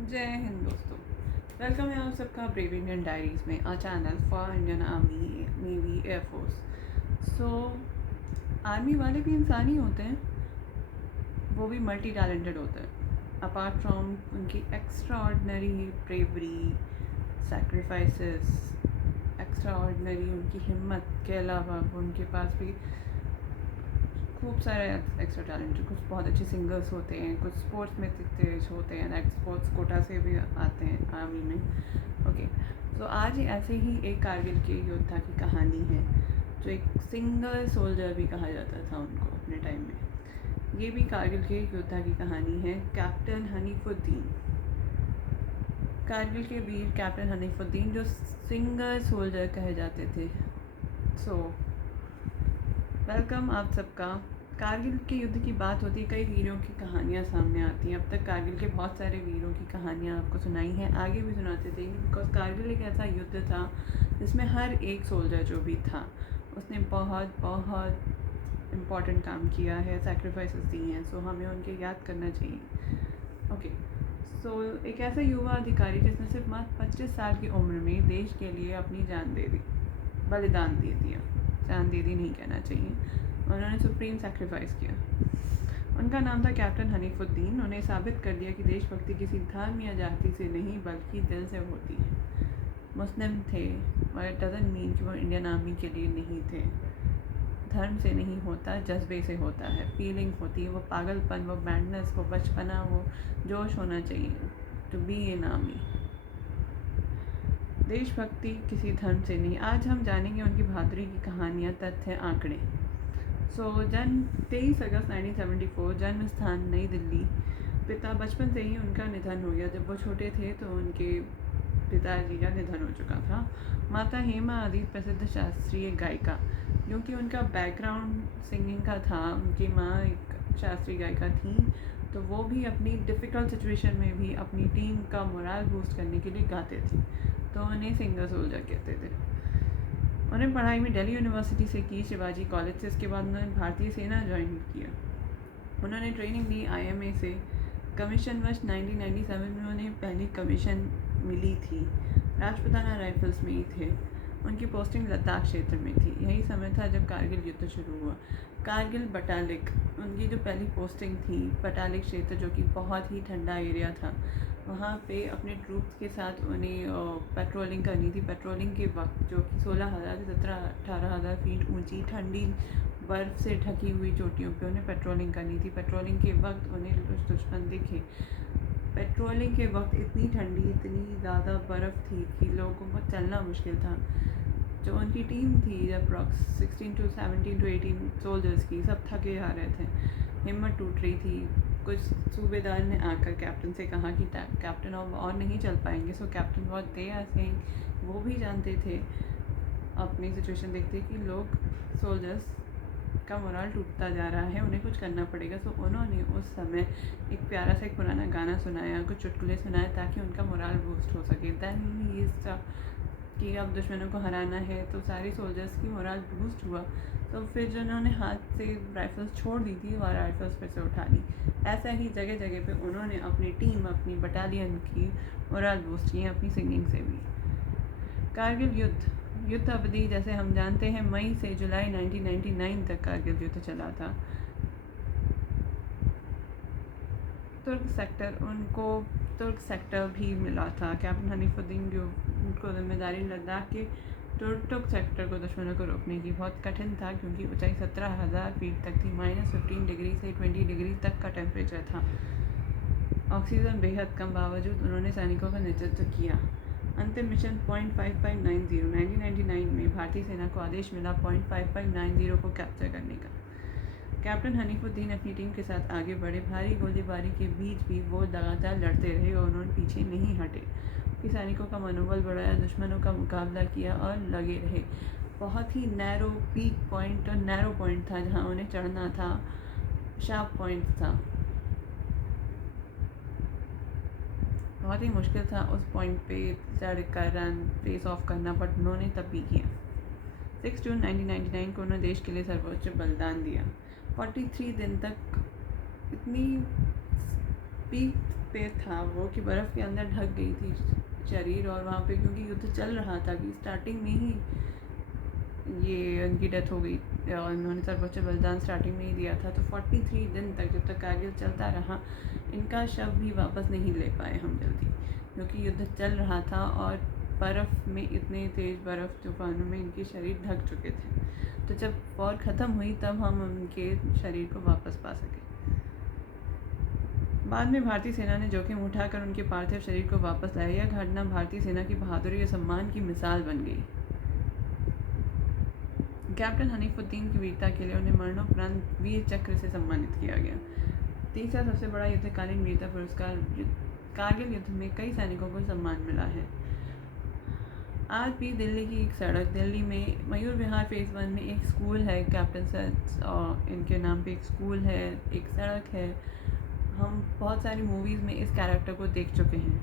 जय हिंद दोस्तों। वेलकम है आप सबका ब्रेव इंडियन डायरीज़ में, a channel for Indian army, navy, air force. So army वाले भी इंसान ही होते हैं, वो भी मल्टी टैलेंटेड होते हैं। अपार्ट फ्रॉम उनकी extra ordinary bravery, sacrifices, extra ordinary उनकी हिम्मत के अलावा उनके पास भी खूब सारे एक्स्ट्रा टैलेंट। कुछ बहुत अच्छे सिंगर्स होते हैं, कुछ स्पोर्ट्स में तेज होते हैं, स्पोर्ट्स कोटा से भी आते हैं आर्मी में। ओके, तो आज ऐसे ही एक कारगिल के योद्धा की कहानी है, जो एक सिंगल सोल्जर भी कहा जाता था उनको अपने टाइम में। ये भी कारगिल के एक योद्धा की कहानी है, कैप्टन हनीफुद्दीन। कारगिल के वीर कैप्टन हनीफुद्दीन, जो सिंगल सोल्जर कहे जाते थे। सो वेलकम आप सबका। कारगिल के युद्ध की बात होती है, कई वीरों की कहानियाँ सामने आती हैं। अब तक कारगिल के बहुत सारे वीरों की कहानियाँ आपको सुनाई हैं, आगे भी सुनाते थे, बिकॉज कारगिल एक ऐसा युद्ध था जिसमें हर एक सोल्जर जो भी था उसने बहुत बहुत इम्पॉर्टेंट काम किया है, सेक्रीफाइसेस दी हैं। सो हमें उनके याद करना चाहिए। ओके, सो एक ऐसा युवा अधिकारी जिसने सिर्फ मात्र 25 साल की उम्र में देश के लिए अपनी जान दे दी, बलिदान दे दिया। जान दे दी नहीं कहना चाहिए, उन्होंने सुप्रीम सेक्रीफाइस किया। उनका नाम था कैप्टन हनीफुद्दीन। उन्हें साबित कर दिया कि देशभक्ति किसी धर्म या जाति से नहीं बल्कि दिल से होती है। मुस्लिम थे, बट इट डजंट मीन कि वो इंडियन आर्मी के लिए नहीं थे। धर्म से नहीं होता, जज्बे से होता है, फीलिंग होती है, वो पागलपन, वो मैडनेस, वो बचपना, वो जोश होना चाहिए टू बी इन आर्मी। देशभक्ति किसी धर्म से नहीं। आज हम जानेंगे उनकी बहादुरी की कहानियाँ, तथ्य, आंकड़े। जन्म 23 अगस्त 1974, जन्म स्थान नई दिल्ली। पिता, बचपन से ही उनका निधन हो गया। जब वो छोटे थे तो उनके पिताजी का निधन हो चुका था। माता हेमा आदि प्रसिद्ध शास्त्रीय गायिका। क्योंकि उनका बैकग्राउंड सिंगिंग का था, उनकी माँ एक शास्त्रीय गायिका थी, तो वो भी अपनी डिफ़िकल्ट सिचुएशन में भी अपनी टीम का मोराल बूस्ट करने के लिए गाते थे, तो उन्हें सिंगर सोल्जर कहते थे। उन्हें पढ़ाई में दिल्ली यूनिवर्सिटी से की, शिवाजी कॉलेज से। इसके बाद उन्होंने भारतीय सेना ज्वाइन किया। उन्होंने ट्रेनिंग ली IMA से। कमीशन वर्ष 1997 में उन्हें पहली कमीशन मिली थी। राजपुताना राइफल्स में ही थे। उनकी पोस्टिंग लद्दाख क्षेत्र में थी। यही समय था जब कारगिल युद्ध शुरू हुआ। कारगिल बटालिक उनकी जो पहली पोस्टिंग थी, बटालिक क्षेत्र, जो कि बहुत ही ठंडा एरिया था। वहाँ पे अपने ट्रूप्स के साथ उन्हें पेट्रोलिंग करनी थी। पेट्रोलिंग के वक्त, जो कि 16,000 से 17-18,000 फीट ऊंची ठंडी बर्फ़ से ढकी हुई चोटियों पे उन्हें पेट्रोलिंग करनी थी। पेट्रोलिंग के वक्त उन्हें कुछ दुश्मन दिखे। पेट्रोलिंग के वक्त इतनी ठंडी, इतनी ज़्यादा बर्फ़ थी कि लोगों को चलना मुश्किल था। जो उनकी टीम थी, अप्रॉक्स 16 to 17 to 18 सोल्जर्स की, सब थके आ रहे थे, हिम्मत टूट रही थी। कुछ सूबेदार ने आकर कैप्टन से कहा कि कैप्टन अब और नहीं चल पाएंगे। सो कैप्टन बहुत दे आर सेइंग, वो भी जानते थे अपनी सिचुएशन देखते कि लोग, सोल्जर्स का मोराल टूटता जा रहा है, उन्हें कुछ करना पड़ेगा। सो उन्होंने उस समय एक प्यारा सा एक पुराना गाना सुनाया, कुछ चुटकुले सुनाए, ताकि उनका मोराल बूस्ट हो सके। दैन ही कि अब दुश्मनों को हराना है, तो सारे सोल्जर्स की मोराल बूस्ट हुआ। तो फिर जो उन्होंने हाथ से राइफ़ल्स छोड़ दी थी, वह राइफ़ल्स फिर से उठा ली। ऐसा ही जगह जगह पे उन्होंने अपनी टीम, अपनी बटालियन की मोराल बूस्ट की, अपनी सिंगिंग से भी। कारगिल युद्ध अवधि, जैसे हम जानते हैं, मई से जुलाई 1999 तक कारगिल युद्ध चला था। तुर्क सेक्टर भी मिला था। कैप्टन हनीफुद्दीन जो उनको जिम्मेदारी लद्दाख के तुर्क सेक्टर को, दुश्मनों को रोकने की, बहुत कठिन था क्योंकि ऊंचाई 17,000 फीट तक थी। -15 डिग्री से 20 डिग्री तक का टेम्परेचर था। ऑक्सीजन बेहद कम, बावजूद उन्होंने सैनिकों का नेतृत्व किया। अंतिम मिशन .5590 1999 में भारतीय सेना को आदेश मिला .5590 को कैप्चर करने का। कैप्टन हनीफुद्दीन अपनी टीम के साथ आगे बढ़े। भारी गोलीबारी के बीच भी वो लगातार लड़ते रहे और उन्होंने पीछे नहीं हटे। कि सैनिकों का मनोबल बढ़ाया, दुश्मनों का मुकाबला किया और लगे रहे। बहुत ही नैरो पीक पॉइंट और नैरो पॉइंट था जहाँ उन्हें चढ़ना था, शार्प पॉइंट था, बहुत ही मुश्किल था उस पॉइंट पे चढ़ कर रन फेस ऑफ करना, बट उन्होंने तब भी किया। 6 जून 1999 को उन्होंने देश के लिए सर्वोच्च बलिदान दिया। 43 दिन तक इतनी पीक पे था वो कि बर्फ़ के अंदर ढक गई थी शरीर, और वहाँ पे क्योंकि युद्ध चल रहा था कि स्टार्टिंग में ही ये उनकी डेथ हो गई और इन्होंने सर्वोच्च बलिदान स्टार्टिंग में ही दिया था। तो 43 दिन तक जब तक कारगिल चलता रहा, इनका शव भी वापस नहीं ले पाए हम जल्दी, क्योंकि युद्ध चल रहा था और बर्फ़ में इतने तेज़ बर्फ़ तूफानों में इनके शरीर ढक चुके थे। तो जब वॉर ख़त्म हुई तब हम उनके शरीर को वापस पा सके। बाद में भारतीय सेना ने जोखिम उठाकर उनके पार्थिव शरीर को वापस लाया। यह घटना भारतीय सेना की बहादुरी और सम्मान की मिसाल बन गई। कैप्टन हनीफुद्दीन की वीरता के लिए उन्हें मरणोपरांत वीर चक्र से सम्मानित किया गया। तीसरा सबसे बड़ा युद्धकालीन वीरता पुरस्कार। कारगिल युद्ध में कई सैनिकों को सम्मान मिला है। आज भी दिल्ली की एक सड़क, दिल्ली में मयूर विहार फेज़ 1 में एक स्कूल है, कैप्टन सर और इनके नाम पे एक स्कूल है, एक सड़क है। हम बहुत सारी मूवीज़ में इस कैरेक्टर को देख चुके हैं।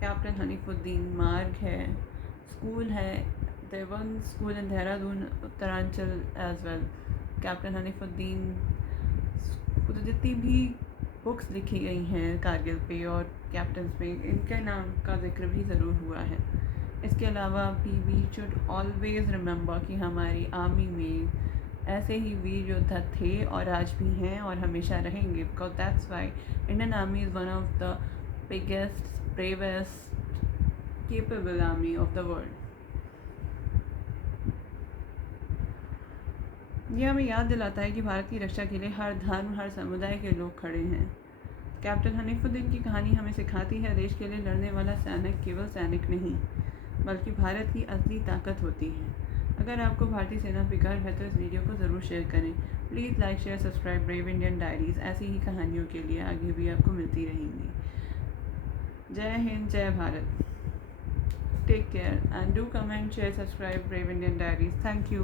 कैप्टन हनीफुद्दीन मार्ग है, स्कूल है, देवन school in Dehradun Uttaranchal as well. Captain Hanifuddin तो जितनी भी बुक्स लिखी गई हैं कारगिल पे और कैप्टन पे, इनके नाम का जिक्र भी ज़रूर हुआ है। इसके अलावा वी शुड ऑलवेज़ रिमेंबर कि हमारी आर्मी में ऐसे ही वीर योद्धा थे और आज भी हैं और हमेशा रहेंगे, because that's why Indian army is one of the biggest, bravest, capable army of the world. यह हमें याद दिलाता है कि भारत की रक्षा के लिए हर धर्म, हर समुदाय के लोग खड़े हैं। कैप्टन हनीफुद्दीन की कहानी हमें सिखाती है देश के लिए लड़ने वाला सैनिक केवल सैनिक नहीं, बल्कि भारत की असली ताकत होती है। अगर आपको भारतीय सेना पर गर्व है तो इस वीडियो को ज़रूर शेयर करें। Please like, share, subscribe Brave Indian diaries. ऐसी ही कहानियों के लिए आगे भी आपको मिलती रहेंगी। जय हिंद, जय Bharat. Take care and do comment, share, subscribe Brave Indian Diaries. Thank you.